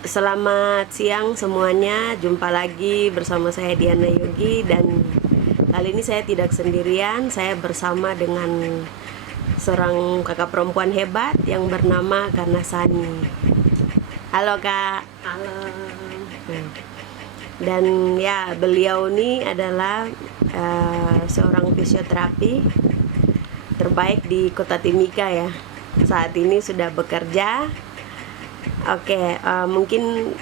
Selamat siang semuanya, jumpa lagi bersama saya Diana Yogi. Dan kali ini saya tidak sendirian, saya bersama dengan seorang kakak perempuan hebat yang bernama Kanasani. Halo Kak. Halo. Dan ya, beliau ini adalah seorang fisioterapi terbaik di Kota Timika ya. Saat ini sudah bekerja. Oke, mungkin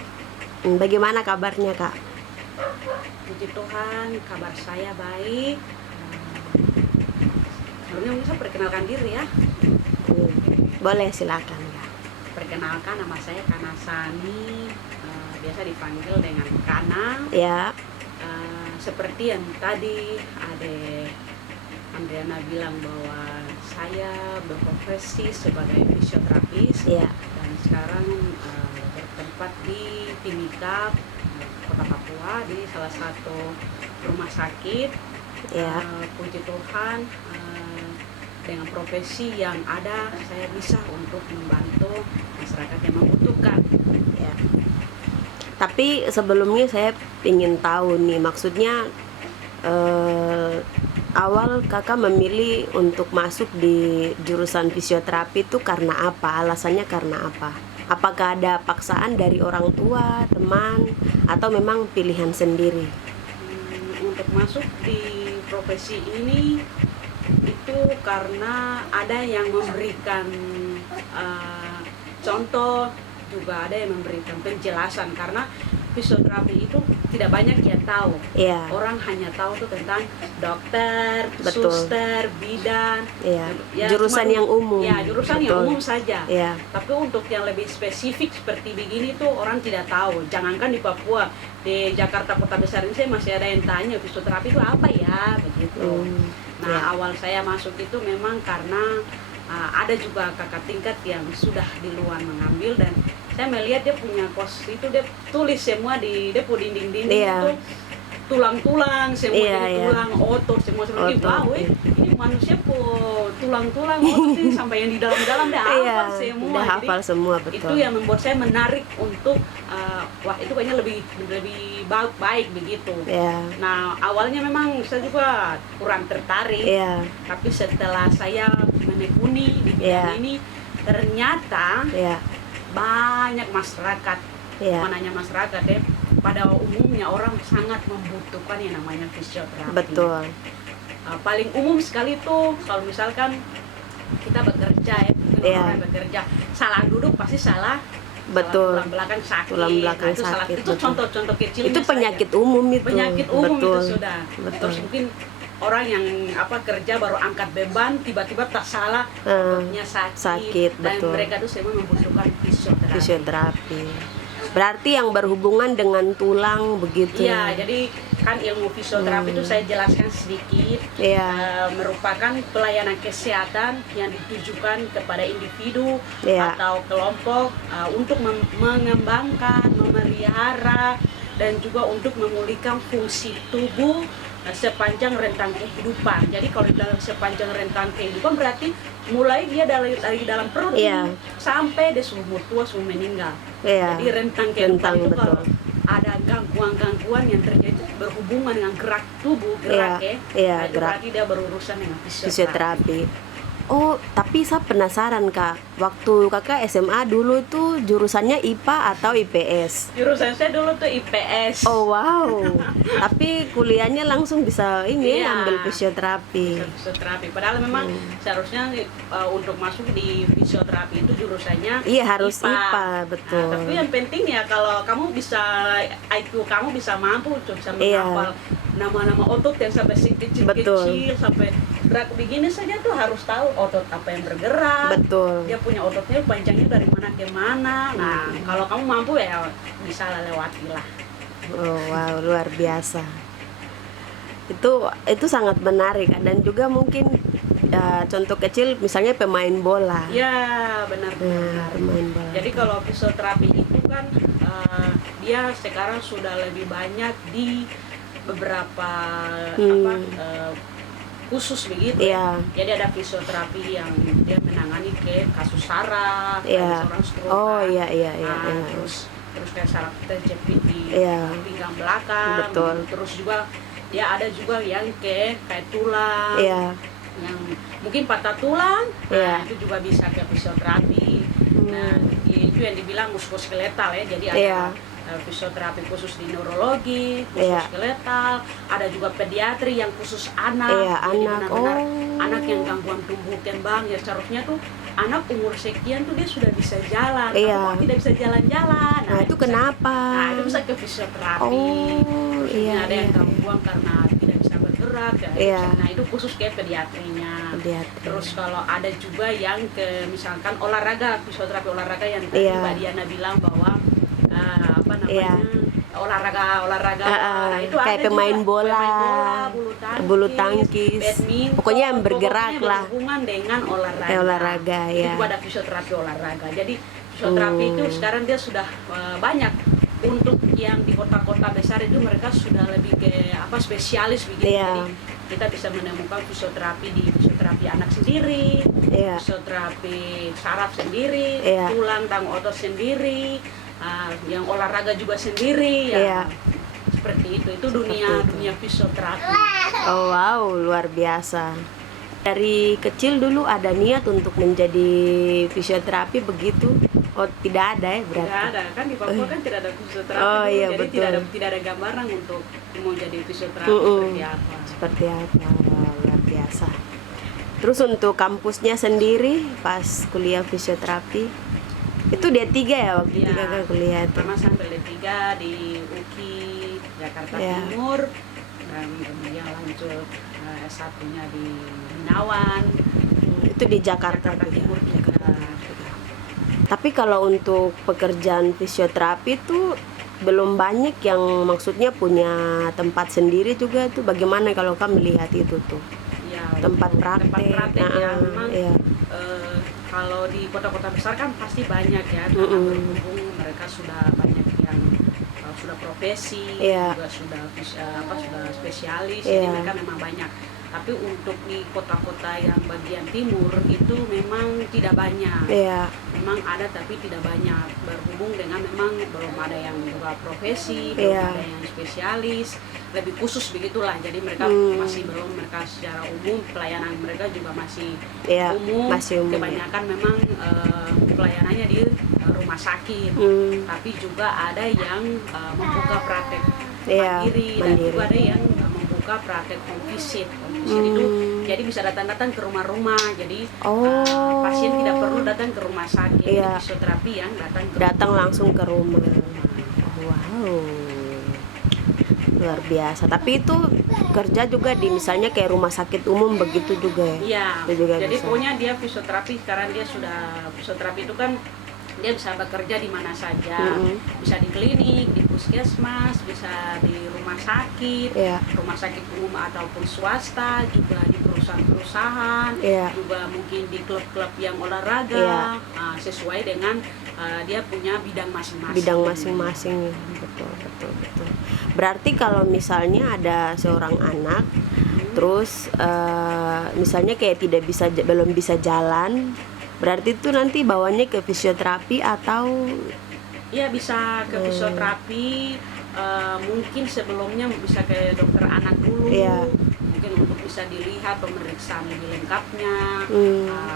bagaimana kabarnya Kak? Puji Tuhan, kabar saya baik. Sebelumnya bisa perkenalkan diri ya. Boleh, silakan Kak. Perkenalkan, nama saya Kanasani, biasa dipanggil dengan Kana. Ya. Seperti yang tadi Ade Andriana bilang bahwa saya berprofesi sebagai fisioterapis. Ya. Dan sekarang bertempat di Timika, Kota Papua, di salah satu rumah sakit. Ya. Puji Tuhan, dengan profesi yang ada saya bisa untuk membantu masyarakat yang membutuhkan. Ya. Tapi sebelumnya saya ingin tahu nih, maksudnya awal kakak memilih untuk masuk di jurusan fisioterapi itu karena apa? Alasannya karena apa? Apakah ada paksaan dari orang tua, teman, atau memang pilihan sendiri? Untuk masuk di profesi ini itu karena ada yang memberikan contoh, juga ada yang memberikan penjelasan, karena fisioterapi itu tidak banyak yang tahu. Iya. Orang hanya tahu tuh tentang dokter, Betul. suster, bidan. Iya. Ya, Jurusan yang umum. Ya, jurusan yang Betul. umum saja. Iya. Tapi untuk yang lebih spesifik seperti begini tuh orang tidak tahu. Jangankan di Papua, di Jakarta kota besar ini saya masih ada yang tanya fisioterapi itu apa ya, begitu. Nah, Ya. awal saya masuk itu memang karena ada juga kakak tingkat yang sudah di luar mengambil, dan saya melihat dia punya kos itu, dia tulis semua di dia punya dinding-dinding. Iya. Itu tulang-tulang semua, Iya, jadi iya. tulang, otot semua seperti itu. Otot, Wow, ini manusia tulang-tulang, otot ini sampai yang di dalam-dalam dia Iya, hafal semua. udah Jadi, hafal semua, betul. itu yang membuat saya menarik untuk wah, itu kayaknya lebih baik begitu. Iya. Nah, awalnya memang saya juga kurang tertarik. Iya. Tapi setelah saya menekuni di Iya. bidang ini, ternyata Iya. banyak masyarakat, Iya. mananya masyarakat ya, pada umumnya orang sangat membutuhkan yang namanya fisioterapi. Betul. Paling umum sekali tuh kalau misalkan kita bekerja ya, mungkin Iya. orang bekerja salah duduk pasti salah. Betul. Tulang belakang sakit. Tulang belakang itu salah, sakit, itu betul. contoh-contoh kecil. Itu penyakit umum itu. Penyakit umum Betul. itu sudah. Betul. Terus mungkin orang yang kerja baru angkat beban, tiba-tiba tak salah, ototnya sakit, dan betul. mereka tuh semua membutuhkan fisioterapi. Fisioterapi. Berarti yang berhubungan dengan tulang begitu. Iya, jadi kan ilmu fisioterapi itu saya jelaskan sedikit. Iya. Merupakan pelayanan kesehatan yang ditujukan kepada individu Iya. atau kelompok untuk mengembangkan, memelihara, dan juga untuk memulihkan fungsi tubuh sepanjang rentang kehidupan. Jadi kalau dalam sepanjang rentang kehidupan berarti mulai dia dari dalam perut Iya. sampai dia umur tua, sebelum meninggal. Iya. Jadi rentang kehidupan itu betul. kalau ada gangguan-gangguan yang terjadi berhubungan dengan gerak tubuh, gerak Iya. ya, Iya, nah, itu gerak. berarti dia berurusan dengan fisioterapi. Fisioterapi. Oh, tapi saya penasaran Kak. Waktu kakak SMA dulu itu jurusannya IPA atau IPS? Jurusan saya dulu tuh IPS. Oh wow. Tapi kuliahnya langsung bisa ini Iya. ambil fisioterapi. Fisioterapi. Padahal memang seharusnya untuk masuk di fisioterapi itu jurusannya Iya, harus IPA, betul. Nah, tapi yang penting ya kalau kamu bisa, IQ kamu bisa mampu bisa Iya. menghafal nama-nama otot yang sampai kecil-kecil sampai berat begini saja tuh harus tahu otot apa yang bergerak. Betul. Dia punya ototnya panjangnya dari mana ke mana. Nah, kalau kamu mampu ya bisa lewati lah. Oh wow, luar biasa. Itu sangat menarik, dan juga mungkin contoh kecil misalnya pemain bola. Ya, benar-benar. Pemain bola. Jadi kalau fisioterapi itu kan dia sekarang sudah lebih banyak di beberapa khusus begitu. Iya. Jadi ada fisioterapi yang dia menangani ke kasus saraf, Iya. kasus orang stroke. Oh iya. Terus terus kayak saraf terjepit di Iya. pinggang belakang. Betul. Terus juga dia ada juga yang kayak tulang, Iya. yang mungkin patah tulang, Iya. itu juga bisa ke fisioterapi. Nah, itu yang dibilang muskuloskeletal ya. Jadi ada Iya. fisioterapi khusus di neurologi, Iya. muskuloskeletal, ada juga pediatri yang khusus anak. Iya, Jadi anak. benar-benar Oh. anak yang gangguan tumbuh kembang, ya seharusnya tuh anak umur sekian tuh dia sudah bisa jalan, Iya. tapi kok tidak bisa jalan-jalan. Nah, itu kenapa? Nah, itu bisa ke fisioterapi. Oh, Terus iya, ada yang iya. gangguan karena tidak bisa bergerak, ya. Iya. Nah, itu khusus kayak pediatrinya. Pediatri. Terus kalau ada juga yang ke misalkan olahraga, fisioterapi olahraga yang tadi Iya. Mbak Diana bilang bahwa apa namanya, Iya. olahraga. Nah, itu Kayak ada pemain juga. bola, bulu tangkis, badminton, badminton, pokoknya yang bergerak pokoknya lah. berhubungan dengan olahraga. Olahraga, Itu ya. juga ada fisioterapi olahraga. Jadi fisioterapi itu sekarang dia sudah banyak. Untuk yang di kota-kota besar itu mereka sudah lebih ke spesialis begitu. Iya. Jadi kita bisa menemukan fisioterapi di fisioterapi anak sendiri, Iya. fisioterapi saraf sendiri, Iya. tulang dan otot sendiri, yang olahraga juga sendiri ya. Iya. Seperti itu Seperti dunia itu. fisioterapi. Oh wow, luar biasa. Dari kecil dulu ada niat untuk menjadi fisioterapi begitu? Oh, tidak ada ya berarti? Tidak ada, kan di Papua kan tidak ada fisioterapi Oh, dulu, iya, jadi betul. tidak ada gambaran untuk mau jadi fisioterapi Mm-mm. seperti apa. Seperti apa? Wah, luar biasa. Terus untuk kampusnya sendiri pas kuliah fisioterapi itu D3 ya waktu itu Iya. kakak kuliah itu? Pertama sampai D3 di UKI Jakarta Iya. Timur, dan kemudian lanjut S1-nya di Binawan, Itu di Jakarta, Jakarta Timur juga. Tapi kalau untuk pekerjaan fisioterapi itu belum banyak yang maksudnya punya tempat sendiri juga tuh. Bagaimana kalau kamu melihat itu tuh? Ya, Tempat untuk praktek. ya, Nah, memang iya. kalau di kota-kota besar kan pasti banyak ya, karena Mm-mm. berhubung mereka sudah banyak yang sudah profesi, Iya. juga sudah sudah spesialis, Iya. jadi mereka memang banyak. Tapi untuk di kota-kota yang bagian timur itu memang tidak banyak. Iya. Memang ada tapi tidak banyak, berhubung dengan memang belum ada yang juga profesi, belum Iya. ada yang spesialis, lebih khusus begitulah. Jadi mereka masih belum, mereka secara umum pelayanan mereka juga masih Iya, umum. masih umum, ya. Kebanyakan memang pelayanannya di rumah sakit. Tapi juga ada yang membuka praktek Iya, mandiri, dan mandiri. juga ada yang membuka praktek home visit. Home visit itu jadi bisa datang-datang ke rumah-rumah. Jadi Oh. pasien tidak perlu datang ke rumah sakit. Iya. Jadi fisioterapi yang datang ke Datang langsung ke rumah. Wow. Luar biasa. Tapi itu kerja juga di misalnya kayak rumah sakit umum begitu juga ya? Iya. Itu juga Jadi bisa. pokoknya dia fisioterapi, sekarang dia sudah fisioterapi itu kan dia bisa bekerja di mana saja. Bisa di klinik, di puskesmas, bisa di rumah sakit, Iya. rumah sakit umum ataupun swasta, juga di perusahaan-perusahaan, Iya. juga mungkin di klub-klub yang olahraga. Iya. Sesuai dengan dia punya bidang masing-masing. Bidang masing-masing. Betul. Berarti kalau misalnya ada seorang anak terus misalnya kayak belum bisa jalan, berarti itu nanti bawanya ke fisioterapi atau Iya, bisa ke fisioterapi, mungkin sebelumnya bisa ke dokter anak dulu. Iya. Mungkin untuk bisa dilihat pemeriksaan lebih lengkapnya,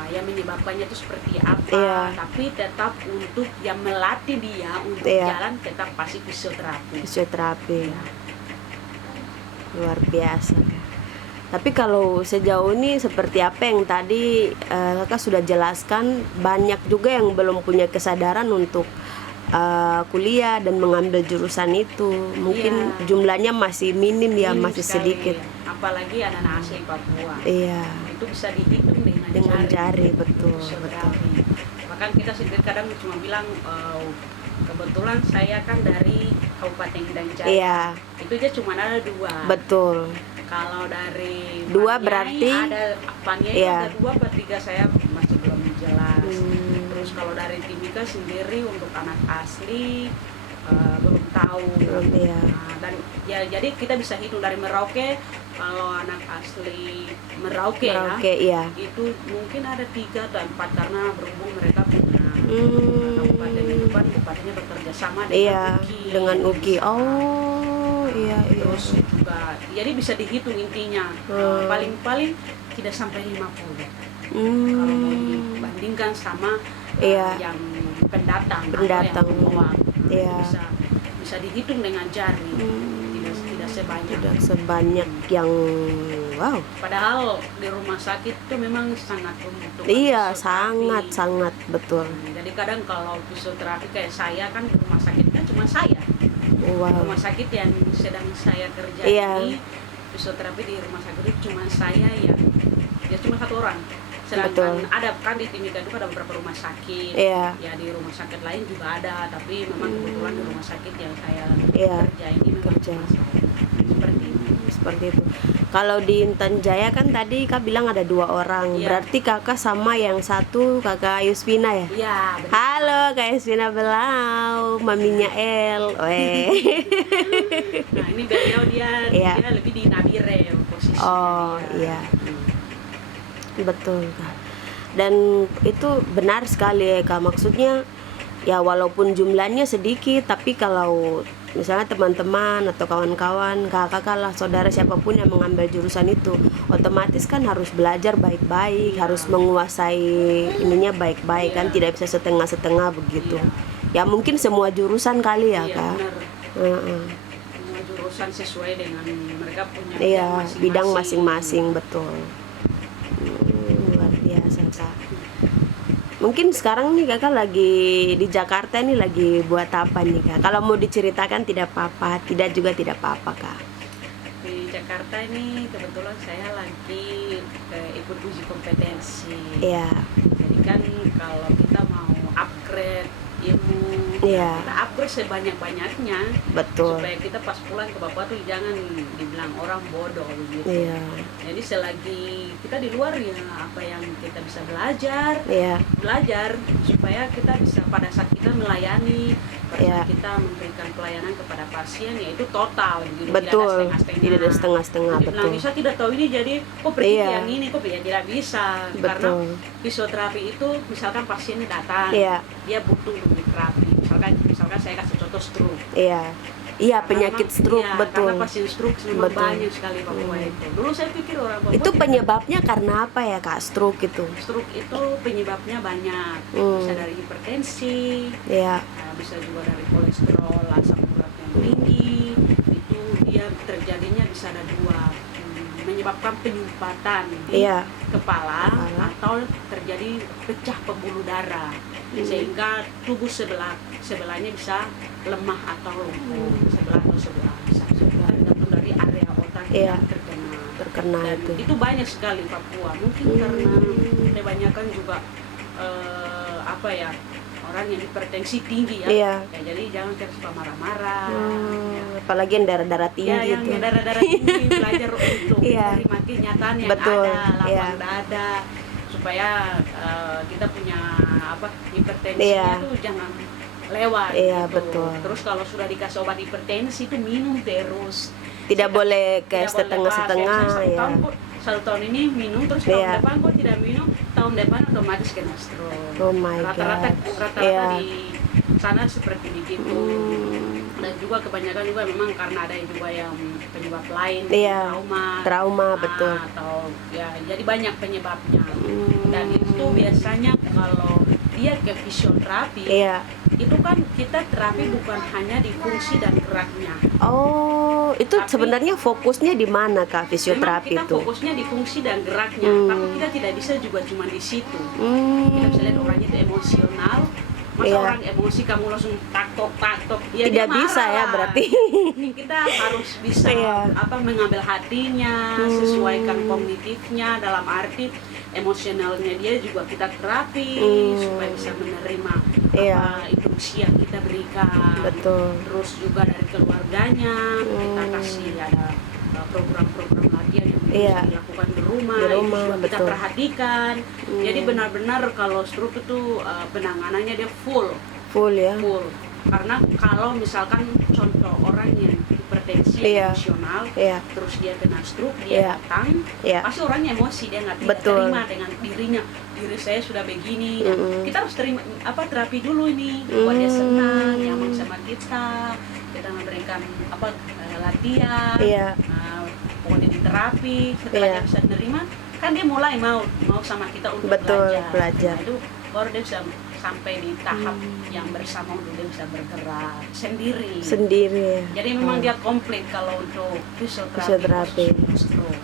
yang menyebabkannya itu seperti apa. Iya. Tapi tetap untuk yang melatih dia untuk Iya. jalan tetap pasti fisioterapi. fisioterapi? Luar biasa. Tapi kalau sejauh ini seperti apa yang tadi kakak sudah jelaskan, banyak juga yang belum punya kesadaran untuk kuliah dan mengambil jurusan itu. Mungkin Iya. jumlahnya masih minim ya, Minim masih sekali. sedikit. Apalagi anak-anak asli Papua. Iya, Itu bisa dihitung dengan jari, betul. fisioterapi. Bahkan kita sendiri kadang cuma bilang, kebetulan saya kan dari Kabupaten Indang Jaya. Iya, Itu aja cuma ada 2. betul. Kalau dari Dua Paniai berarti? ada Paniai Iya. ada 2 atau 3, saya masih belum jelas. Hmm. Terus kalau dari Timika sendiri untuk anak asli belum tahu. Iya. Nah, dan ya jadi kita bisa hitung dari Merauke, kalau anak asli Merauke, Merauke, ya iya. itu mungkin ada 3 atau 4 karena berhubung mereka punya kabupaten itu kan bupatinya bekerja sama dengan Iya, UKI. dengan UKI. Oh, iya. Terus juga jadi bisa dihitung intinya. Paling-paling tidak sampai 50. Kalau mau dibandingkan sama Iya. yang pendatang atau Pendatang. yang membawa. Iya. Bisa dihitung dengan jari. Tidak sebanyak. Tidak sebanyak yang wow. Padahal di rumah sakit itu memang sangat membutuhkan Iya, fisioterapi. sangat betul. Jadi kadang kalau fisioterapi kayak saya kan di rumah sakit kan cuma saya. Wow. Rumah sakit yang sedang saya kerja Iya. ini, fisioterapi di rumah sakit itu cuma saya yang ya cuma 1 orang. Sedangkan Betul. ada kan di Timika itu ada beberapa rumah sakit. Iya. Ya di rumah sakit lain juga ada, tapi memang kebetulan di rumah sakit yang saya Iya. kerja ini memang cuma saya. Seperti itu. Seperti itu. Kalau di Intan Jaya kan tadi Kak bilang ada 2 orang. Iya. Berarti Kakak sama yang satu Kakak Yusvina ya? Iya, benar. Halo Kak Yusvina Belau, maminya El. Nah ini beliau dia Iya. lebih di Nabire posisinya. Oh, dia. iya. Betul Kak. Dan itu benar sekali ya Kak. Maksudnya ya walaupun jumlahnya sedikit, tapi kalau misalnya teman-teman atau kawan-kawan, kakak lah, saudara siapapun yang mengambil jurusan itu, otomatis kan harus belajar baik-baik, harus menguasai ininya baik-baik kan, tidak bisa setengah-setengah begitu. Ya mungkin semua jurusan kali ya Iya, Kak. benar. Semua jurusan sesuai dengan mereka punya Iya, bidang masing-masing. masing-masing betul. Luar biasa Kak. Mungkin sekarang nih Kakak lagi di Jakarta nih lagi buat apa nih Kak? Kalau mau diceritakan tidak apa-apa, tidak juga tidak apa-apa Kak. Di Jakarta ini kebetulan saya lagi ikut uji kompetensi. Iya. Jadi kan kalau kita mau upgrade ilmu, Iya. kita upgrade sebanyak-banyaknya. Betul. Supaya kita pas pulang ke Bapak tuh jangan dibilang orang bodoh begitu. Iya. Jadi selagi kita di luar ya apa yang kita bisa belajar supaya kita bisa pada saat kita melayani, pada saat kita memberikan pelayanan kepada pasien yaitu total gitu. Betul. Tidak ada setengah-setengah. Jadi bilang Betul. bisa tidak tahu ini jadi kok pergi ke yang ini kok ya tidak bisa. Karena Betul. fisioterapi itu misalkan pasien datang, Iya. dia butuh untuk terapi. Misalkan saya kasih contoh stroke. Iya. Iya, Karena penyakit memang- stroke iya, betul. Karena pasien stroke memang Betul. banyak sekali Papua itu. Dulu saya pikir orang Papua Itu penyebabnya karena apa ya Kak, stroke itu? stroke itu penyebabnya banyak. Bisa dari hipertensi, Iya. bisa juga dari kolesterol, asam urat yang tinggi. Itu dia terjadinya bisa ada 2, menyebabkan penyumbatan di Iya. kepala atau terjadi pecah pembuluh darah sehingga tubuh sebelahnya bisa lemah atau lumpuh, sebelah bisa tergantung dari area otak Iya. yang Terkena dan itu. itu banyak sekali Papua mungkin karena kebanyakan juga apa ya orang yang hipertensi tinggi ya. Iya. Ya, jadi jangan terus suka marah-marah. Apalagi yang darah-darah tinggi Ya, yang itu. darah-darah tinggi belajar untuk Iya. menerima kenyataan yang Betul, ada, lapang iya. dada, supaya kita punya hipertensinya Iya. tuh jangan lewat. Iya, gitu. betul. Terus kalau sudah dikasih obat hipertensi itu minum terus. Tidak boleh kayak Tidak boleh setengah-setengah pakai. ya. Satu tahun ini minum terus Iya. tahun depan kok tidak minum, tahun depan otomatis kena stroke. Oh my Rata-rata God. Iya. di sana seperti begitu. Dan juga kebanyakan juga memang karena ada juga yang penyebab lain, Iya. Trauma, betul. atau ya jadi banyak penyebabnya. Dan itu biasanya kalau dia ke fisioterapi, Iya. itu kan kita terapi bukan hanya di fungsi dan geraknya. Oh, itu Tapi- sebenarnya fokusnya di mana Kak, Memang fisioterapi kita itu? fokusnya di fungsi dan geraknya, tapi kita tidak bisa juga cuma di situ. Kita bisa lihat orangnya itu emosional. Masa Iya. orang emosi kamu langsung taktok ya Tidak dia bisa marah ya lah. berarti. Kita harus bisa Iya. mengambil hatinya, sesuaikan kognitifnya, dalam arti emosionalnya dia juga kita terapi supaya bisa menerima Iya. instruksi yang kita berikan. Betul. Terus juga dari keluarganya kita kasih ada program-program latihan yang Iya. bisa dilakukan di rumah, Di itu rumah, juga kita betul. perhatikan. Jadi benar-benar kalau stroke itu penanganannya dia full Full ya. Karena kalau misalkan contoh orang yang hipertensi Iya. emosional, Iya. terus dia kena stroke, Iya. dia datang, Iya. pasti orangnya emosi, dia tidak Betul. terima dengan dirinya. Diri saya sudah begini, ya. Kita harus terima terapi dulu ini, buat dia senang, nyaman sama kita memberikan latihan, Iya. pokoknya di terapi. Setelah Iya. dia bisa menerima, kan dia mulai mau sama kita untuk Betul, belajar. Nah, itu baru dia bisa sampai di tahap yang bersama untuk dia bisa bergerak sendiri. Sendiri. Jadi memang dia komplit kalau untuk fisioterapi. Fisioterapi. stroke.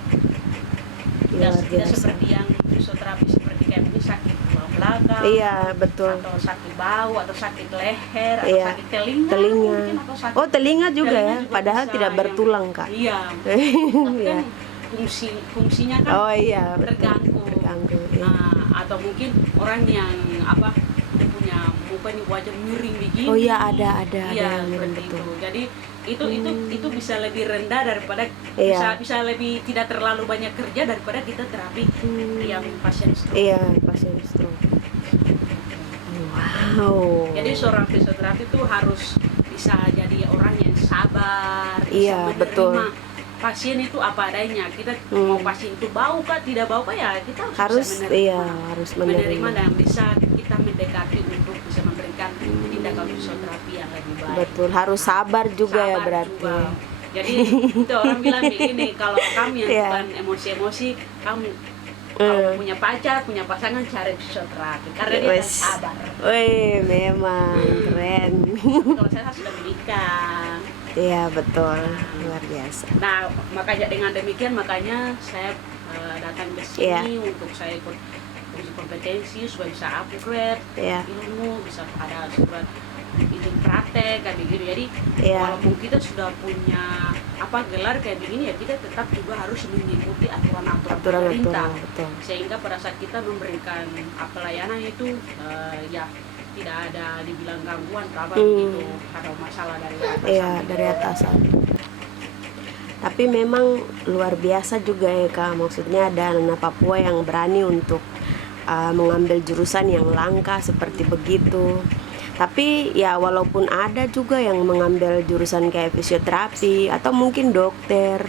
Luar Tidak biasa. seperti yang fisioterapi seperti kayak ini sakit tulang belakang, Iya, betul. atau sakit bau, atau sakit leher, atau Iya. sakit telinga, Telinga. mungkin, atau sakit Oh, telinga juga telinga ya, juga padahal bisa tidak yang- bertulang, Kak. Iya. Tapi Iya. kan fungsinya kan Oh iya, betul. terganggu. Terganggu. Iya. Nah, atau mungkin orang yang dia punya muka nih wajah miring begini. Oh iya, ada Iya, yang mirip, seperti betul. itu. Jadi itu bisa lebih rendah daripada Iya. bisa lebih tidak terlalu banyak kerja daripada kita terapi yang pasien stroke. Iya, pasien stroke. Wow. Jadi seorang fisioterapi itu harus bisa jadi orang yang sabar, Iya, bisa menerima betul. pasien itu apa adanya. Kita mau pasien itu bau kah, tidak bau kah, ya kita Harus, bisa menerima. iya, harus menerima. Dan bisa kita mendekati untuk bisa memberikan tindakan fisioterapi yang lebih baik. Betul, harus sabar juga ya Sabar berarti. juga. Jadi itu orang bilang begini, kalau kamu yang Iya. bukan emosi-emosi, kamu kalau punya pacar, punya pasangan, cari fisioterapi karena dia akan Wes. sabar. Wih, memang keren. Kalau saya sudah menikah. Iya, betul. Luar biasa. Nah, makanya dengan demikian saya datang ke sini Iya. untuk saya ikut uji kompetensi supaya bisa upgrade Iya. ilmu, bisa ada surat izin praktek kayak begini. Jadi Iya. walaupun kita sudah punya gelar kayak begini, ya kita tetap juga harus mengikuti aturan-aturan pemerintah. Aturan, betul. Sehingga pada saat kita memberikan pelayanan itu ya tidak ada dibilang gangguan atau apa gitu, ada masalah dari atasan. Iya, dari atasan. Tapi memang luar biasa juga ya, Kak. Maksudnya ada anak Papua yang berani untuk mengambil jurusan yang langka seperti begitu. Tapi ya walaupun ada juga yang mengambil jurusan kayak fisioterapi atau mungkin dokter,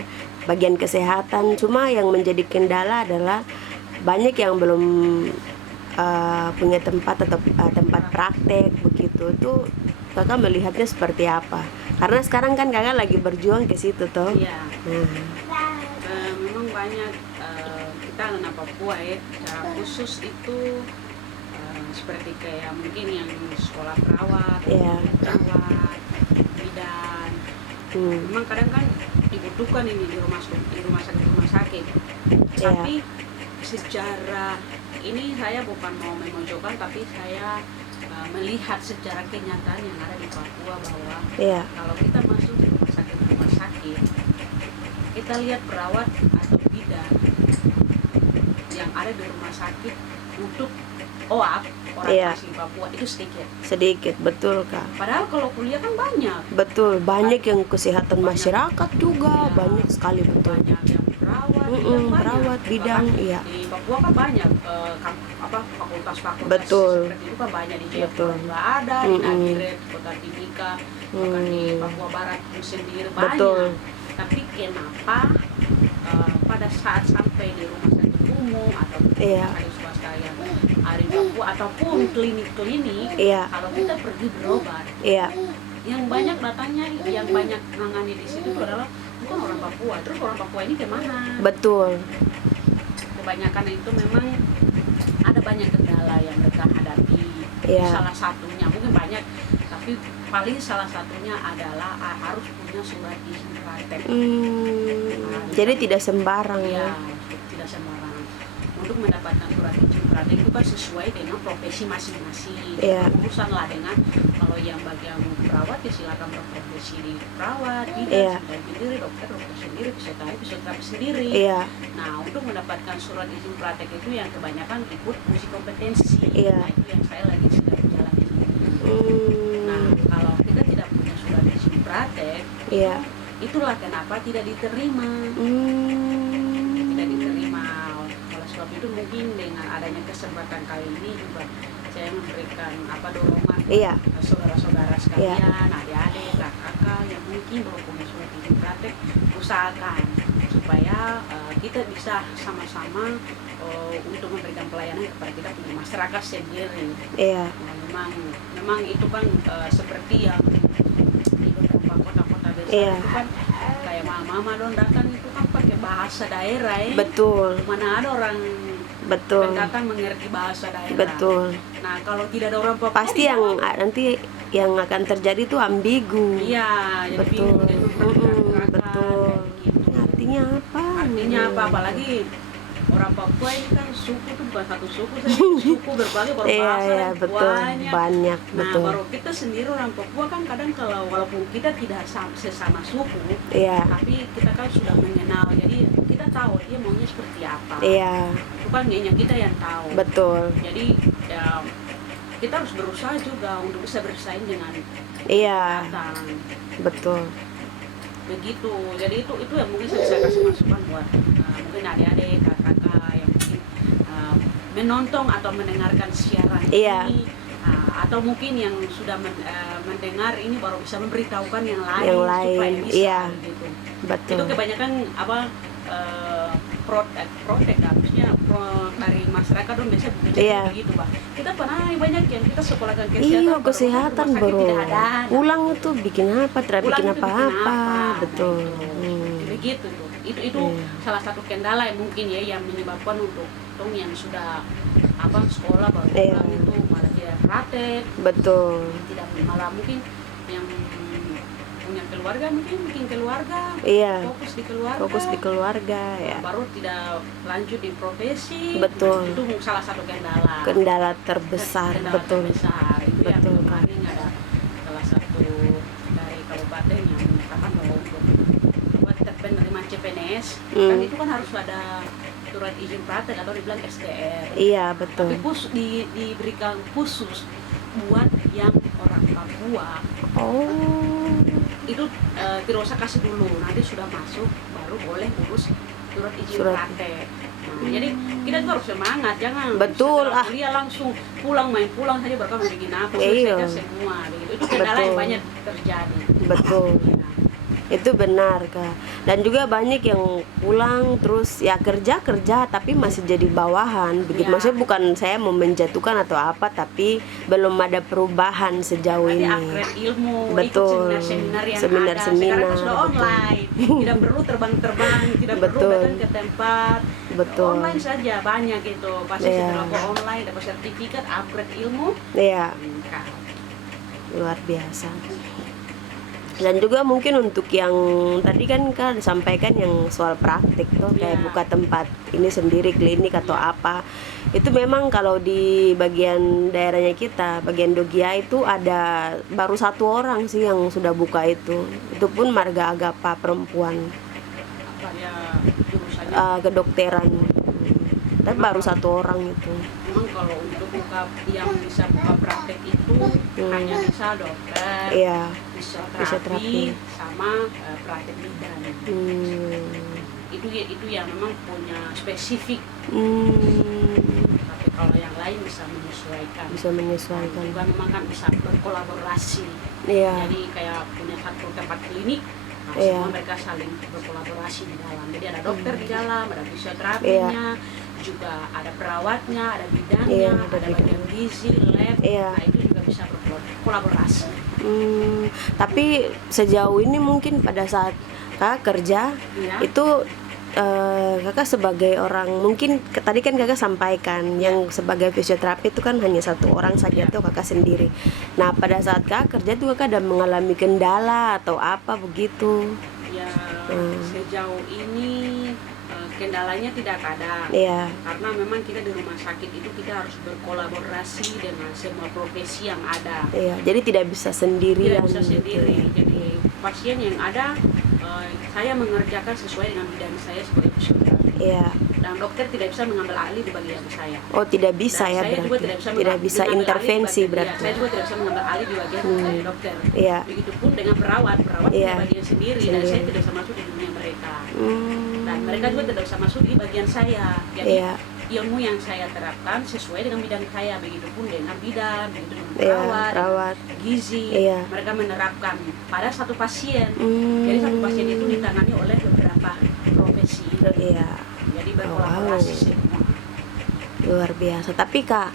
bagian kesehatan, cuma yang menjadi kendala adalah banyak yang belum punya tempat atau tempat praktek begitu. Itu Kakak melihatnya seperti apa? Karena sekarang kan Kakak lagi berjuang ke situ toh. Iya. Nah, Memang banyak kita anak Papua ya, secara khusus itu seperti kayak mungkin yang sekolah perawat, Iya. perawat, bidan. Memang kadang kan dibutuhkan ini di rumah sakit. Iya. Tapi secara ini saya bukan mau memojokkan, tapi saya melihat secara kenyataan yang ada di Papua bahwa iya, kalau kita masuk di rumah sakit, kita lihat perawat atau bidan yang ada di rumah sakit untuk OAP, orang Iya. asli Papua, itu sedikit. sedikit, betul Kak. Padahal kalau kuliah kan banyak. Betul, banyak yang kesehatan masyarakat juga, Iya. banyak sekali, betul. Banyak yang perawat, bidang banyak. Perawat, bidang, Bahkan iya. Di Papua kan banyak fakultas-fakultas Betul. seperti itu kan banyak. Di Betul. Jayapura juga ada, di Nagiret, Kota Timika, bahkan di Papua Barat pun sendiri banyak. Betul. Tapi kenapa pada saat sampai di rumah sakit umum atau Iya. rumah sakit swasta yang ada di Papua ataupun klinik-klinik, Iya. kalau kita pergi berobat, Iya, yang banyak datanya, yang banyak nangani di situ itu adalah bukan orang Papua. Terus orang Papua ini kemana? betul. Kebanyakan itu memang ada banyak kendala yang mereka hadapi. Iya. Salah satunya mungkin banyak, tapi paling salah satunya adalah harus punya surat izin praktek. Jadi tidak sembarang Ya, ya. tidak sembarangan. Untuk mendapatkan surat izin praktek itu kan sesuai dengan profesi masing-masing. Iya. Urusan lah dengan kalau yang bagian perawat ya silakan berprofesi di perawat, Iya. bidan sendiri, dokter sendiri, fisioterapi sendiri. Iya, Nah, untuk mendapatkan surat izin praktek itu yang kebanyakan ikut uji kompetensi. Iya. Nah, itu yang saya lagi sedang jalani. Nah, kalau kita tidak punya surat izin praktek, Iya. itulah kenapa tidak diterima. Tidak diterima oleh suatu waktu itu mungkin dengan adanya kesempatan kali ini juga saya memberikan dorongan Iya. buat saudara-saudara sekalian, adik-adik, kakak yang mungkin belum punya surat izin praktek, usahakan supaya kita bisa sama-sama untuk memberikan pelayanan kepada kita punya masyarakat sendiri. Iya. Memang itu kan seperti yang di beberapa kota-kota besar Iya. itu kan kayak mama dong datang itu kan pakai bahasa daerah ya. Betul. Mana ada orang Betul. pendatang mengerti bahasa daerah. Betul. Nah kalau tidak ada orang Papua Pasti yang nanti yang akan terjadi itu ambigu. iya, jadi Betul. bingung dia memperkirakan, Betul. kayak gitu. Artinya apa? Artinya apa? Apalagi orang Papua ini kan suku tuh bukan satu suku saja, suku berbagai Iya, berbahasa iya, dan betul. banyak. Banyak, Nah betul. baru kita sendiri orang Papua kan kadang kalau walaupun kita tidak sesama suku, Iya. tapi kita kan sudah mengenal, jadi kita tahu dia maunya seperti apa. Iya. Bukan hanya kita yang tahu. Betul. Jadi ya kita harus berusaha juga untuk bisa bersaing dengan Iya. datang. Betul. Begitu. Jadi itu yang mungkin saya bisa kasih masukan buat mungkin adik-adik, kakak-kakak yang mungkin menonton atau mendengarkan siaran Iya. ini, atau mungkin yang sudah mendengar ini baru bisa memberitahukan yang lain, Yang supaya lain, bisa iya. gitu. Betul. Itu kebanyakan protek harusnya dari masyarakat dong biasa Iya. begitu Pak. Kita pernah banyak yang kita sekolahkan Iya, kesehatan, kesehatan rumah sakit bro. tidak ada. Pulang itu bikin apa? Tidak Pulang bikin itu bikin apa-apa. apa? Betul. Nah, itu. Begitu tuh. Itu Iya. salah satu kendala yang mungkin ya yang menyebabkan untuk tong yang sudah sekolah baru Iya. pulang itu malah tidak praktek, Betul. tidak malah mungkin yang punya keluarga mungkin bikin keluarga, Iya. fokus di keluarga. Fokus di keluarga ya. Baru tidak lanjut di profesi. Betul. Itu salah satu kendala. Kendala terbesar. Kendala Betul. terbesar. Itu yang Betul. kemarin ada salah satu dari kabupaten yang menyatakan bahwa untuk buat penerima CPNS kan itu kan harus ada surat izin praktek atau dibilang SDR. Iya, Tapi betul. diberikan khusus buat yang orang Papua. Oh. Itu tidak usah kasih dulu, nanti sudah masuk baru boleh urus surat izin Surat. praktek. Nah, jadi kita juga harus semangat, jangan Betul, setelah kuliah langsung main pulang saja baru kamu bikin apa, Iya. selesaikan semua begitu. Itu kendala yang Betul. banyak terjadi. Betul. Ya. Itu benar Kak. Dan juga banyak yang pulang terus ya kerja tapi masih jadi bawahan. Begitu. Ya. Maksudnya bukan saya mau menjatuhkan atau apa, tapi belum ada perubahan sejauh Nanti ini. upgrade ilmu, Betul. ikut seminar-seminar yang Seminar-seminar, ada. Sekarang kan sudah betul. online, tidak perlu terbang-terbang, tidak perlu Betul. datang ke tempat. Betul. Online saja banyak itu. Pasti Iya. setelah kau online dapat sertifikat, upgrade ilmu. Iya, Meningkat. luar biasa. Dan juga mungkin untuk yang tadi kan disampaikan yang soal praktik tuh kayak Iya. buka tempat ini sendiri klinik atau apa. Itu memang kalau di bagian daerahnya kita, bagian Dogia itu ada baru 1 orang sih yang sudah buka itu. Itu pun marga agapa perempuan, Apa ya jurusannya? kedokteran. Tapi baru 1 orang itu. Memang kalau untuk buka yang bisa buka praktek itu hanya bisa dokter, Iya. fisioterapi, Fisioterapi. sama praktek bidan. Itu yang memang punya spesifik. Tapi kalau yang lain bisa menyesuaikan. Bisa menyesuaikan. Juga memang kan bisa berkolaborasi. Iya. Jadi kayak punya satu tempat klinik, nah Iya. semua mereka saling berkolaborasi di dalam. Jadi ada dokter di dalam, ada fisioterapinya, juga ada perawatnya, ada bidangnya, Iya, ada ada bagian gizi, lab. Iya. Nah itu juga bisa berkolaborasi. Tapi sejauh ini mungkin pada saat Kakak kerja Ya. itu Kakak sebagai orang mungkin tadi kan Kakak sampaikan yang sebagai fisioterapi itu kan hanya 1 orang saja Ya. tuh Kakak sendiri. Nah pada saat Kakak kerja tuh Kakak ada mengalami kendala atau apa begitu? Ya sejauh ini kendalanya tidak ada. Iya. Karena memang kita di rumah sakit itu kita harus berkolaborasi dengan semua profesi yang ada. Iya. Jadi tidak bisa sendirian. Tidak bisa sendiri. gitu. Jadi pasien yang ada saya mengerjakan sesuai dengan bidang saya sebagai fisioterapi. Iya. Dan dokter tidak bisa mengambil alih di bagian saya. Oh tidak bisa Dan ya saya juga berarti. tidak bisa, Tidak bisa mengambil intervensi alih di bagian, berarti. ya, saya juga tidak bisa mengambil alih di bagian dokter. Iya. Begitupun dengan perawat Iya. punya bagian sendiri, dan Sendiri. saya tidak bisa masuk di dunia mereka. Hmm. Dan mereka juga tidak bisa masuk di bagian saya. Jadi Iya. ilmu yang saya terapkan sesuai dengan bidang saya, begitupun dengan bidan, begitu dengan Iya, perawat, perawat. gizi, Iya. mereka menerapkan pada satu pasien. Jadi satu pasien itu ditangani oleh beberapa profesi, Iya, jadi berkolaborasi wow. semua. Luar biasa. Tapi Kak,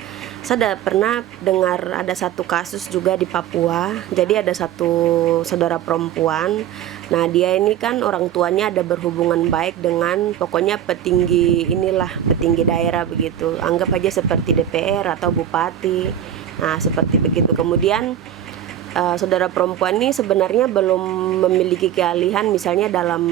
saya udah pernah dengar ada satu kasus juga di Papua. Jadi ada satu saudara perempuan. Nah, dia ini kan orang tuanya ada berhubungan baik dengan pokoknya petinggi inilah, petinggi daerah begitu. Anggap aja seperti DPR atau bupati. Nah, seperti begitu. Kemudian saudara perempuan ini sebenarnya belum memiliki keahlian misalnya dalam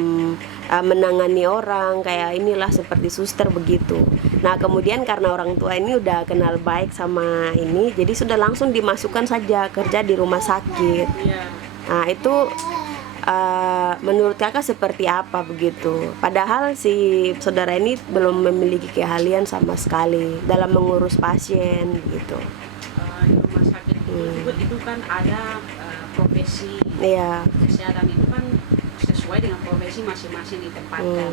menangani orang kayak inilah seperti suster begitu. Nah, kemudian karena orang tua ini udah kenal baik sama ini, jadi sudah langsung dimasukkan saja kerja di rumah sakit. Iya. Nah, itu menurut kakak seperti apa begitu? Padahal si saudara ini belum memiliki keahlian sama sekali dalam mengurus pasien gitu. Di rumah sakit itu kan ada profesi Iya. kesehatan itu kan sesuai dengan profesi masing-masing ditempatkan.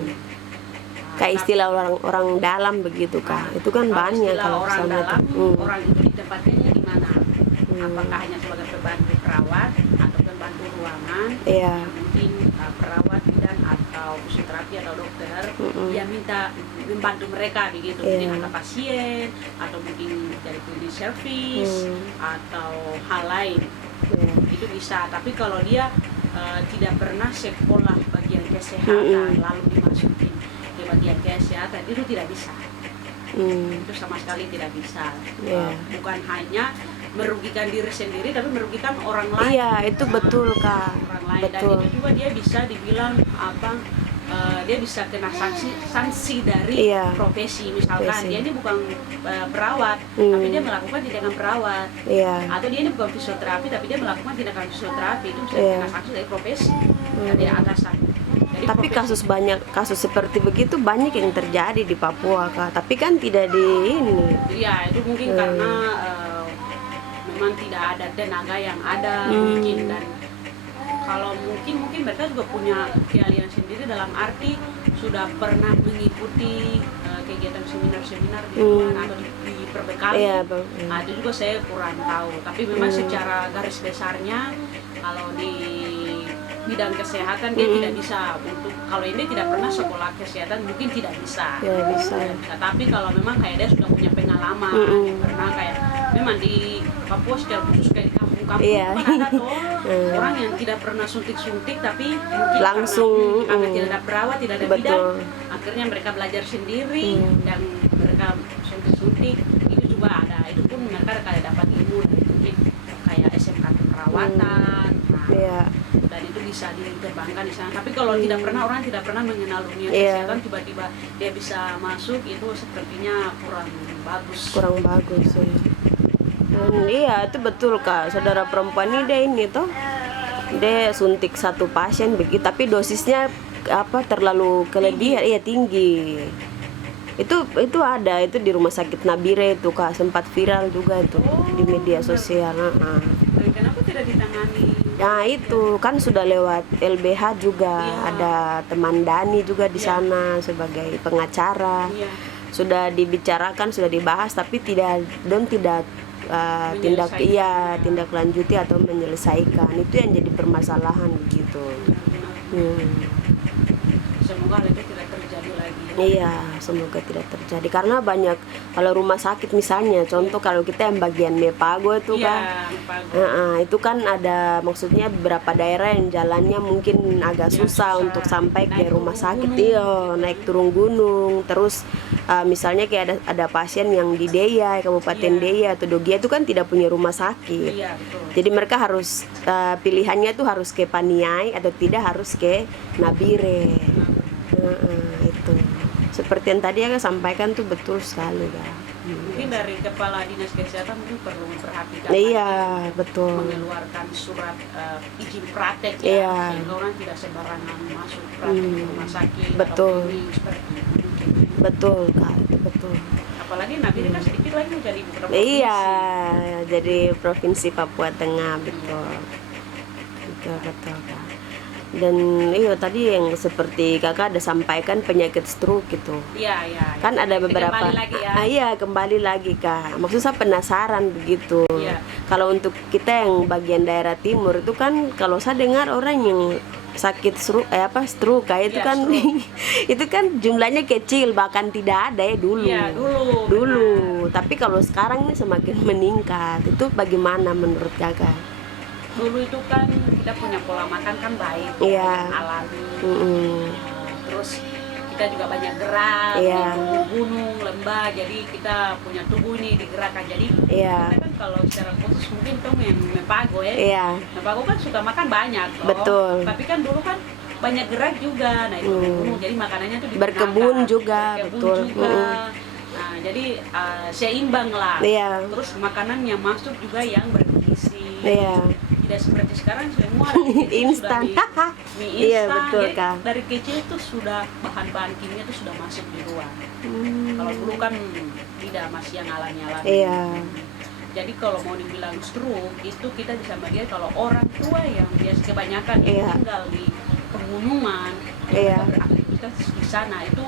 Kayak istilah orang dalam begitu Kak. Itu kan Kalau banyak istilah kalau orang kesana dalam, tuh. orang itu ditempatkannya di mana? Apakah hanya sebagai pembantu perawat atau pembantu ruangan? Iya. Yang mungkin perawat bidan atau fisioterapi atau dokter yang minta membantu mereka begitu, Iya. mungkin antar pasien atau mungkin dari klinik servis atau hal lain. Iya. Itu bisa, tapi kalau dia tidak pernah sekolah bagian kesehatan lalu dimasukin ke bagian kesehatan, itu tidak bisa. Itu sama sekali tidak bisa. Iya. Bukan hanya merugikan diri sendiri tapi merugikan orang lain. Iya, itu betul Kak. Orang lain. Betul. Dan itu juga dia bisa dibilang dia bisa kena sanksi dari Iya. profesi. Misalkan Profesi. dia ini bukan perawat tapi dia melakukan tindakan perawat, Iya. atau dia ini bukan fisioterapi tapi dia melakukan tindakan fisioterapi, itu bisa Iya. kena sanksi dari profesi dari atasan. Jadi Tapi kasus seperti begitu banyak yang terjadi di Papua Kak. Tapi kan tidak di ini. iya, itu mungkin karena memang tidak ada tenaga yang ada mungkin, dan kalau mungkin mereka juga punya keahlian sendiri dalam arti sudah pernah mengikuti kegiatan seminar-seminar di luar atau diperbekali. Iya, Bang. Nah, itu juga saya kurang tahu. Tapi memang secara garis besarnya kalau di bidang kesehatan dia tidak bisa, untuk kalau ini tidak pernah sekolah kesehatan mungkin tidak bisa. Tidak bisa. Tapi kalau memang kayak dia sudah punya pengalaman, pernah kayak memang di Papua secara khusus kayak di kampung-kampung Iya. kan ada tuh orang yang tidak pernah suntik-suntik tapi mungkin Langsung, karena tidak ada perawat, tidak ada bidan, betul. akhirnya mereka belajar sendiri dan mereka suntik-suntik. Itu juga ada, itu pun mereka kayak dapat ilmu dari mungkin kayak SMK keperawatan. Nah, Iya. dan itu bisa diterbangkan di sana. Tapi kalau tidak pernah, orang tidak pernah mengenal dunia Iya. kesehatan, tiba-tiba dia bisa masuk, itu sepertinya kurang bagus. Kurang bagus ya. Iya, itu betul Kak. Saudara perempuan ini dia suntik satu pasien begitu, tapi dosisnya terlalu kelebihan, iya tinggi. Itu ada itu di rumah sakit Nabire itu Kak, sempat viral juga itu di media sosial. Dan kenapa tidak ditangani? Nah, itu kan sudah lewat LBH juga, ada teman Dani juga di sana sebagai pengacara. Iya. Sudah dibicarakan, sudah dibahas, tapi tidak tindak lanjuti atau menyelesaikan. Itu yang jadi permasalahan begitu. Semoga itu tidak terjadi lagi. Iya, semoga tidak terjadi karena banyak kalau rumah sakit misalnya, contoh kalau kita yang bagian Mepago itu kan, itu kan ada maksudnya beberapa daerah yang jalannya mungkin agak susah untuk sampai ke rumah sakit, naik turun gunung, terus misalnya kayak ada pasien yang di Deya, Kabupaten Deya atau Dogia itu kan tidak punya rumah sakit. Iya, betul. Jadi mereka harus pilihannya tuh harus ke Paniai atau tidak harus ke Nabire. Itu seperti yang tadi saya sampaikan tuh betul sekali Kak. Mungkin dari kepala dinas kesehatan mungkin perlu memperhatikan. Iya, betul. Mengeluarkan surat izin praktek Iya. sehingga orang tidak sembarangan masuk praktek di rumah sakit. Betul. Atau klinik seperti itu. Betul Kak, itu betul. Apalagi Nabire kan sedikit lagi menjadi ibu kota provinsi. Iya, jadi provinsi Papua Tengah, betul. Betul Kak. Dan iya tadi yang seperti kakak ada sampaikan penyakit stroke gitu. Iya, iya. Kan ada Jadi beberapa. kembali lagi ya. Iya, kembali lagi Kak. Maksud saya penasaran begitu. Iya. Kalau untuk kita yang bagian daerah timur itu kan, kalau saya dengar orang yang sakit stroke kayak itu Iya, kan stroke. itu kan jumlahnya kecil, bahkan tidak ada ya dulu. Iya, dulu. Dulu. benar. Tapi kalau sekarang ini semakin meningkat. Itu bagaimana menurut kakak? Dulu itu kan kita punya pola makan kan baik, Iya. yang alami. Mm-mm. Terus kita juga banyak gerak, Iya. di gunung, lembah, jadi kita punya tubuh ini digerakkan. Jadi Iya. kita kan kalau secara khusus mungkin kamu yang Mepago ya. Iya. Mepago kan suka makan banyak loh. Betul. Tapi kan dulu kan banyak gerak juga. Nah itu di gunung, jadi makanannya tuh digunakan. Berkebun juga, Berkebun betul. juga. Nah jadi seimbang lah. Iya. Terus makanan yang masuk juga yang bergizi. Iya. Tidak seperti sekarang semua Instan. mie Iya, instan. betul, Jadi Kak. dari kecil tuh sudah bahan-bahan kimia tuh sudah masuk di luar. Kalau dulu kan tidak, masih yang alami-alami. Iya. Jadi kalau mau dibilang stroke itu kita bisa melihat kalau orang tua yang biasa kebanyakan yang Iya. tinggal di pegunungan, Iya. yang beraktivitas di sana itu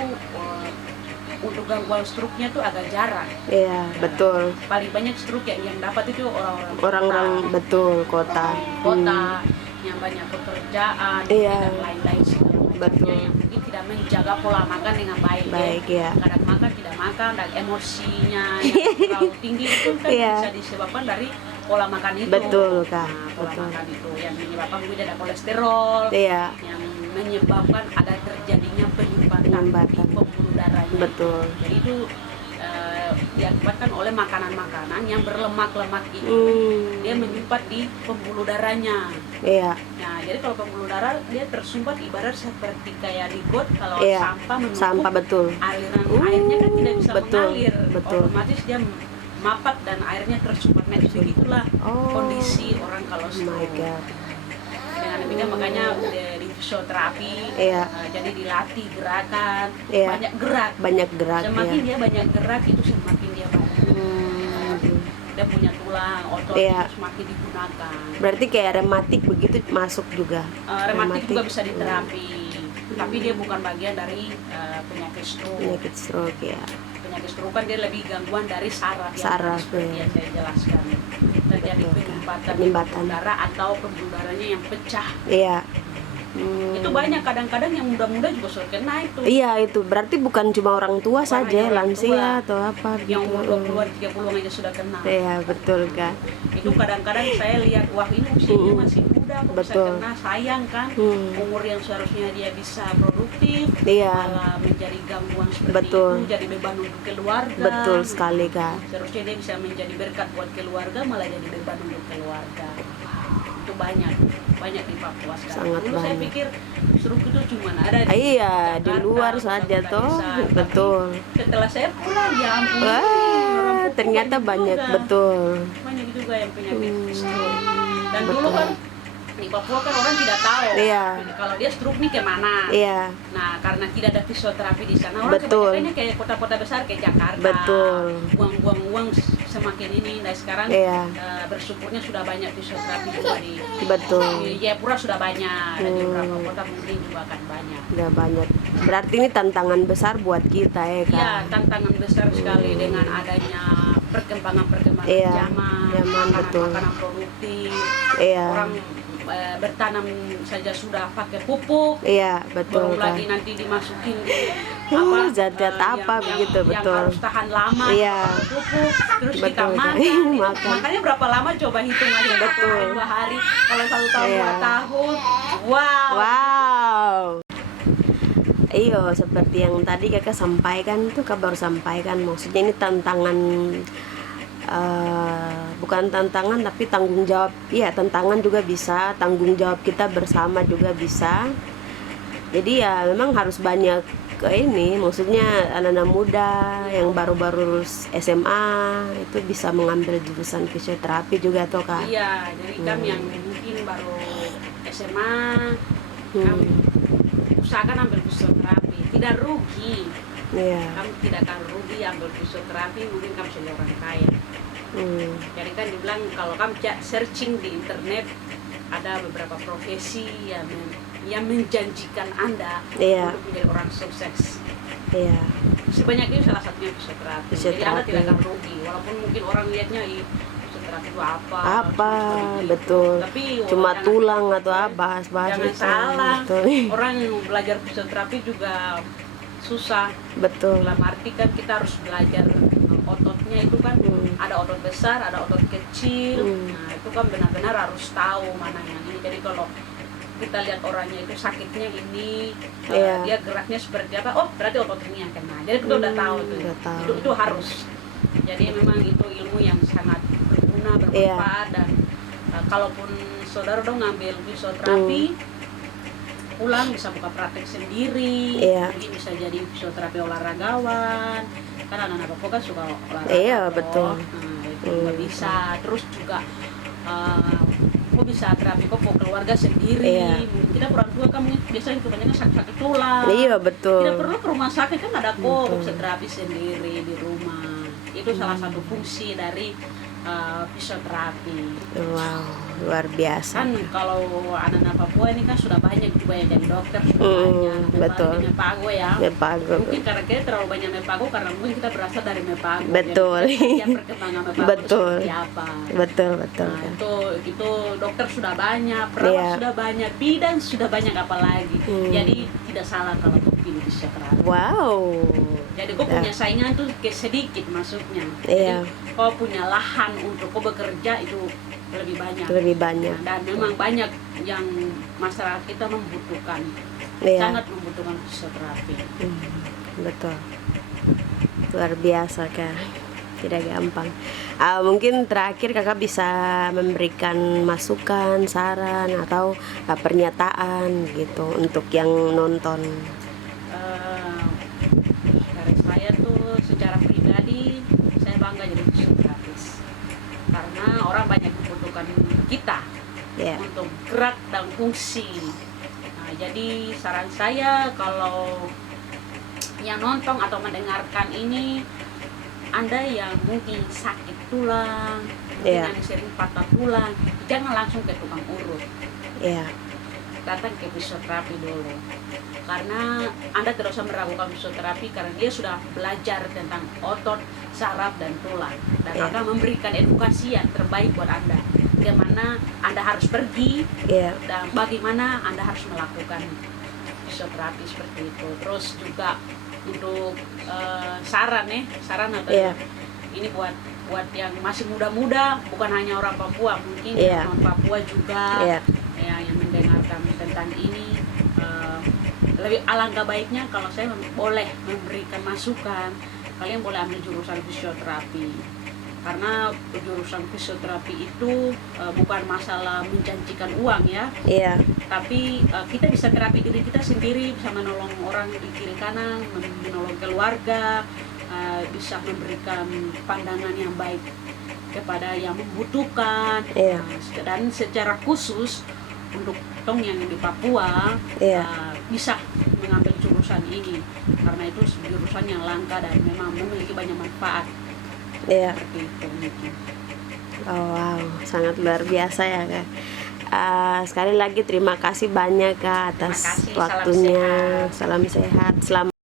untuk gangguan stroke-nya tuh agak jarang. Iya, betul. Paling banyak stroke yang dapat itu Orang-orang betul kota. kota yang banyak pekerjaan Iya. dan lain-lain segala macamnya Betul. yang mungkin tidak menjaga pola makan dengan baik, Baik, ya. kadang makan tidak makan dan emosinya yang terlalu tinggi itu kan Iya. bisa disebabkan dari pola makan itu. Betul, Kak. Nah, pola Betul. makan itu yang menyebabkan mungkin ada kolesterol, Iya. yang menyebabkan ada terjadinya penyumbatan di Penyumbatan. pembuluh darahnya. Betul. Jadi itu diakibatkan oleh makanan-makanan yang berlemak-lemak itu dia menyumpat di pembuluh darahnya. Iya. Nah, jadi kalau pembuluh darah dia tersumpat ibarat seperti kayak di got kalau Iya. sampah menumpuk, Sampah betul. aliran airnya kan tidak bisa betul, mengalir, betul. otomatis dia mapat dan airnya tersumpat. Nah, begitulah Oh. kondisi orang kalau Oh my stroke. god. Dengan demikian makanya di fisioterapi, Iya. jadi dilatih gerakan, Iya. banyak gerak. Banyak gerak Semakin ya. dia banyak gerak itu semakin dia banyak. Dia punya tulang, otot Iya. itu semakin digunakan. Berarti kayak rematik begitu masuk juga. Rematik juga bisa diterapi, tapi dia bukan bagian dari penyakit stroke. Penyakit stroke ya. Penyakit stroke kan dia lebih gangguan dari saraf, Saraf, seperti ya. yang saya jelaskan. Terjadi Betul, Kak. penyumbatan di Penyumbatan. pembuluh darah atau pembuluh darahnya yang pecah. Iya. Itu banyak, kadang-kadang yang muda-muda juga suka kena itu. Iya, itu berarti bukan cuma orang tua Bukan saja, hanya orang lansia tua. atau apa Yang gitu. umur 20-an, 30-an aja sudah kena. Iya, betul Kak. Itu kadang-kadang saya lihat, wah ini usianya masih muda kok bisa Betul. kena, sayang kan. Umur yang seharusnya dia bisa produktif Iya. malah menjadi gangguan seperti Betul. itu, jadi beban untuk keluarga. Betul sekali Kak. Seharusnya dia bisa menjadi berkat buat keluarga, malah jadi beban untuk keluarga. Itu banyak di Papua sekarang. Sangat Dulu saya banyak. pikir stroke itu cuma ada di Iya, di Jakarta, luar saja kota-kota toh. besar. Tapi Betul. setelah saya pulang, ya ampun, orang Wah, Papua ternyata banyak juga. betul. Banyak juga yang penyakit stroke. Dan dulu Betul. kan di Papua kan orang tidak tahu Iya. kalau dia stroke nih kemana. Iya, Nah, karena tidak ada fisioterapi di sana, orang Betul. kebanyakannya kayak kota-kota besar kayak Jakarta. Betul. Buang-buang uang semakin ini. Nah, sekarang Iya. bersyukurnya sudah banyak fisioterapi juga di betul. Jayapura sudah banyak. Dan di beberapa kota mungkin juga akan banyak. Udah banyak. Berarti ini tantangan besar buat kita ya Kak. Iya, tantangan besar sekali dengan adanya perkembangan Iya, zaman, betul. makanan produktif. Iya. Orang bertanam saja sudah pakai pupuk. Iya, betul Baru Kak. lagi nanti dimasukin di zat-zat apa begitu, yang betul. harus tahan lama, Iya. pakai pupuk, terus Betul, kita Kak. makan. Makan. Makanya berapa lama coba hitung aja, Betul. 2 hari, kalau 1 tahun, Iya. 2 tahun, wow. Wow. Iyo, seperti yang tadi kakak sampaikan tuh, kak baru sampaikan, maksudnya ini tantangan, bukan tantangan tapi tanggung jawab. Iya, tantangan juga bisa, tanggung jawab kita bersama juga bisa. Jadi ya memang harus banyak ke ini, maksudnya anak-anak muda yang baru-baru lulus SMA itu bisa mengambil jurusan fisioterapi juga tuh kak. Iya, jadi kami yang mungkin baru SMA, kami usahakan ambil fisioterapi, tidak rugi. Iya. Kami tidak akan rugi ambil fisioterapi, mungkin kami sudah orang kaya. Jadi kan dibilang kalau kamu searching di internet ada beberapa profesi yang yang menjanjikan Anda Iya. untuk menjadi orang sukses. Iya. Sebanyak itu salah satunya fisioterapi. Jadi Anda Fisioterapi. tidak akan rugi, walaupun mungkin orang lihatnya fisioterapi itu apa? Apa, cuma begitu. betul. Tapi Cuma jangan- tulang atau apa, bahas-bahas Jangan itu. salah, Betul. orang yang belajar fisioterapi juga susah. Betul. Dalam arti kan kita harus belajar ototnya itu kan ada otot besar, ada otot kecil. Nah itu kan benar-benar harus tahu mana yang ini. Jadi kalau kita lihat orangnya itu sakitnya ini, Iya. dia geraknya seperti apa, oh berarti otot ini yang kena. Jadi kita udah tahu tuh. Udah tahu. Itu harus. Jadi memang itu ilmu yang sangat berguna, bermanfaat. Dan kalaupun saudara dong ngambil fisioterapi, pulang bisa buka praktek sendiri, Iya. mungkin bisa jadi fisioterapi olahragawan. Kan anak-anak Papua kan suka olahraga. Iya, toh. betul. Nah, itu juga bisa. Terus juga kok bisa terapi kok keluarga sendiri. Iya. Mungkin kita orang tua kan biasanya kebanyakan sakit tulang. Iya, betul. Tidak perlu ke rumah sakit, kan ada kok Betul. bisa terapi sendiri di rumah. Itu salah satu fungsi dari fisioterapi. Wow, luar biasa. Kan kalau anak-anak Papua ini kan sudah banyak juga yang jadi dokter, sudah banyak. betul. Apalagi Mepago ya. Mepago. Mungkin karena kita terlalu banyak Mepago karena mungkin kita berasal dari Mepago. Betul. Jadi kita lihat perkembangan Mepago itu Betul. seperti apa. Betul, betul. Nah, itu dokter sudah banyak, perawat Iya. sudah banyak, bidan sudah banyak, apalagi. Jadi tidak salah kalau kau pilih fisioterapi. Wow. Jadi kau punya saingan tuh sedikit masuknya. Iya. Jadi kau punya lahan untuk kau bekerja itu lebih banyak. Lebih banyak. Nah, dan memang banyak yang masyarakat kita membutuhkan, Iya. sangat membutuhkan fisioterapi. Betul. Luar biasa, Kak. Tidak gampang. Mungkin terakhir Kakak bisa memberikan masukan, saran atau pernyataan gitu untuk yang nonton. Dari saya tuh secara pribadi saya bangga jadi fisioterapis karena orang banyak membutuhkan kita Ya. untuk gerak dan fungsi. Nah, jadi saran saya kalau yang nonton atau mendengarkan ini, Anda yang mungkin sakit tulang, mungkin Iya. yang sering patah tulang, jangan langsung ke tukang urut, Ya. datang ke fisioterapi dulu. Karena Anda tidak usah meragukan fisioterapi karena dia sudah belajar tentang otot, saraf, dan tulang, dan Iya. akan memberikan edukasi yang terbaik buat Anda, bagaimana Anda harus pergi Ya. dan bagaimana Anda harus melakukan fisioterapi seperti itu. Terus juga untuk saran atau Iya. ini buat yang masih muda-muda, bukan hanya orang Papua, mungkin Iya. orang Papua juga Iya. ya, yang mendengarkan tentang ini, lebih alangkah baiknya kalau saya boleh memberikan masukan, kalian boleh ambil jurusan fisioterapi. Karena jurusan fisioterapi itu bukan masalah menjanjikan uang ya, Iya. tapi kita bisa terapi diri kita sendiri, bisa menolong orang di kiri kanan, menolong keluarga, bisa memberikan pandangan yang baik kepada yang membutuhkan. Iya. Dan secara khusus untuk tong yang di Papua, Iya. bisa mengambil jurusan ini karena itu jurusan yang langka dan memang memiliki banyak manfaat. Iya. Seperti itu mungkin. Oh, wow, sangat luar biasa ya, Kak. Sekali lagi terima kasih banyak, Kak, atas Terima kasih, salam waktunya. sehat. Salam sehat. Selamat